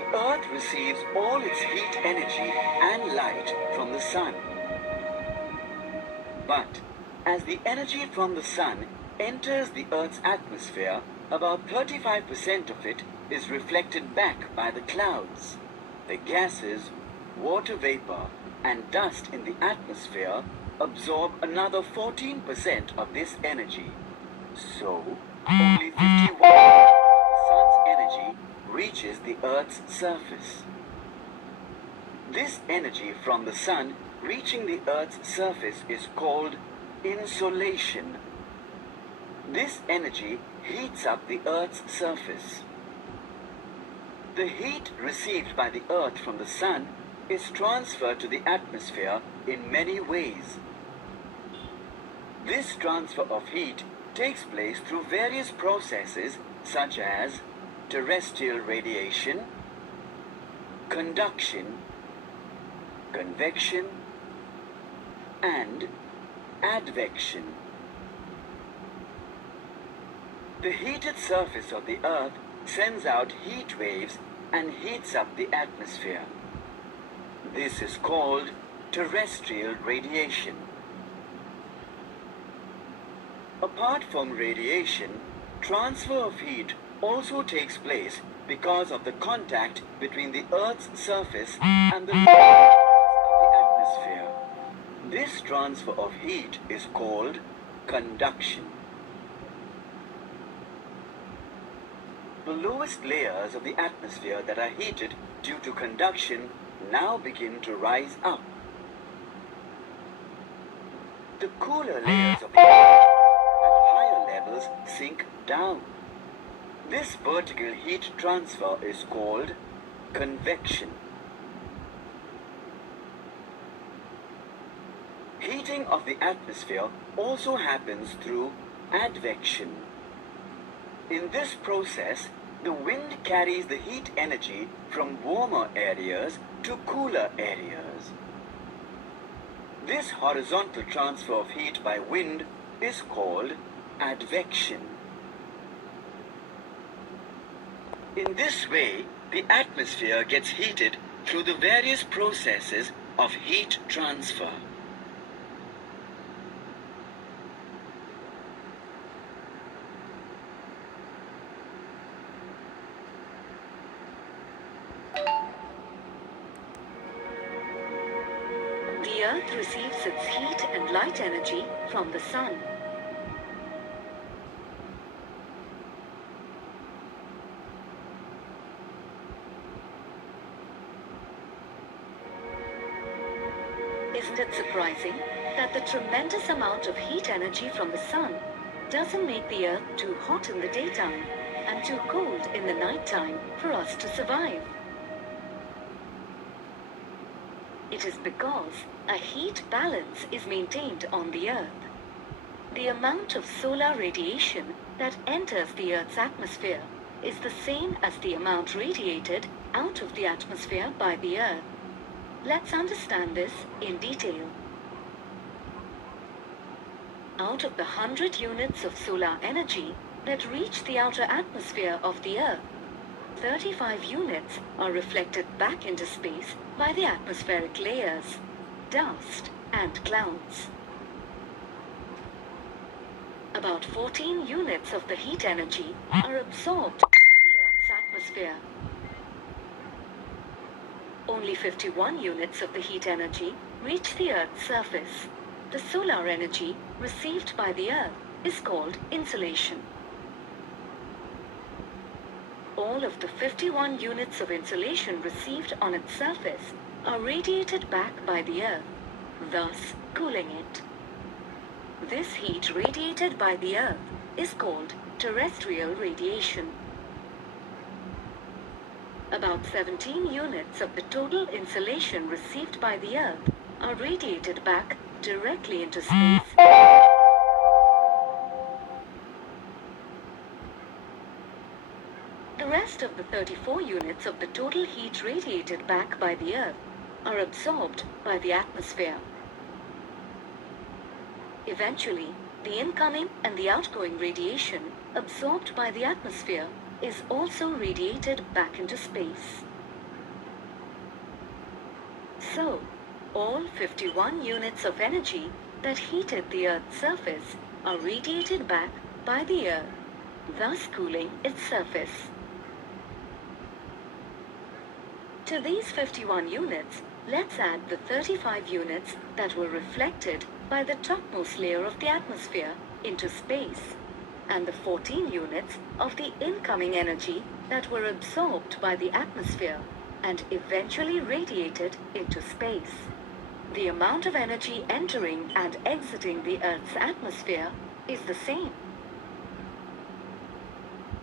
The Earth receives all its heat energy and light from the Sun. But as the energy from the Sun enters the Earth's atmosphere, about 35% of it is reflected back by the clouds. The gases, water vapor, and dust in the atmosphere absorb another 14% of this energy. So, only 51% of the Sun's energy reaches the Earth's surface. This energy from the Sun reaching the Earth's surface is called insolation. This energy heats up the Earth's surface. The heat received by the Earth from the Sun is transferred to the atmosphere in many ways. This transfer of heat takes place through various processes such as terrestrial radiation, conduction, convection, and advection. The heated surface of the Earth sends out heat waves and heats up the atmosphere. This is called terrestrial radiation. Apart from radiation, transfer of heat also takes place because of the contact between the Earth's surface and the lower layers of the atmosphere. This transfer of heat is called conduction. The lowest layers of the atmosphere that are heated due to conduction now begin to rise up. The cooler layers of the atmosphere at higher levels sink down. This vertical heat transfer is called convection. Heating of the atmosphere also happens through advection. In this process, the wind carries the heat energy from warmer areas to cooler areas. This horizontal transfer of heat by wind is called advection. In this way, the atmosphere gets heated through the various processes of heat transfer. The Earth receives its heat and light energy from the Sun. Isn't it surprising that the tremendous amount of heat energy from the Sun doesn't make the Earth too hot in the daytime and too cold in the nighttime for us to survive? It is because a heat balance is maintained on the Earth. The amount of solar radiation that enters the Earth's atmosphere is the same as the amount radiated out of the atmosphere by the Earth. Let's understand this in detail. Out of the 100 units of solar energy that reach the outer atmosphere of the Earth, 35 units are reflected back into space by the atmospheric layers, dust and clouds. About 14 units of the heat energy are absorbed by the Earth's atmosphere. Only 51 units of the heat energy reach the Earth's surface. The solar energy received by the Earth is called insolation. All of the 51 units of insolation received on its surface are radiated back by the Earth, thus cooling it. This heat radiated by the Earth is called terrestrial radiation. About 17 units of the total insolation received by the Earth are radiated back directly into space. The rest of the 34 units of the total heat radiated back by the Earth are absorbed by the atmosphere. Eventually, the incoming and the outgoing radiation absorbed by the atmosphere is also radiated back into space. So, all 51 units of energy that heated the Earth's surface are radiated back by the Earth, thus cooling its surface. To these 51 units, let's add the 35 units that were reflected by the topmost layer of the atmosphere into space, and the 14 units of the incoming energy that were absorbed by the atmosphere and eventually radiated into space. The amount of energy entering and exiting the Earth's atmosphere is the same.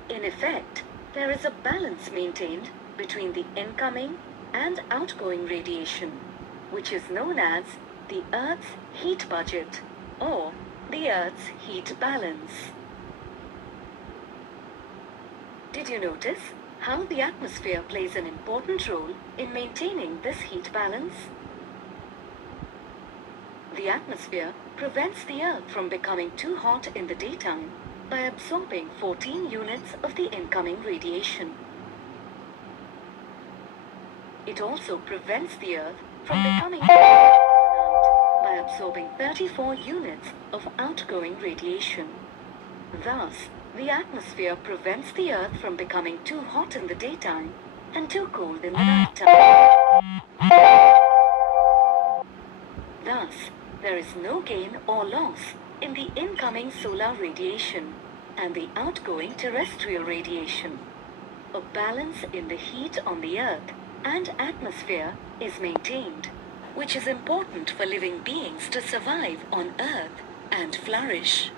In effect, there is a balance maintained between the incoming and outgoing radiation, which is known as the Earth's heat budget or the Earth's heat balance. Did you notice how the atmosphere plays an important role in maintaining this heat balance? The atmosphere prevents the Earth from becoming too hot in the daytime by absorbing 14 units of the incoming radiation. It also prevents the Earth from becoming too hot at night by absorbing 34 units of outgoing radiation. Thus, the atmosphere prevents the Earth from becoming too hot in the daytime and too cold in the nighttime. Thus, there is no gain or loss in the incoming solar radiation and the outgoing terrestrial radiation. A balance in the heat on the Earth and atmosphere is maintained, which is important for living beings to survive on Earth and flourish.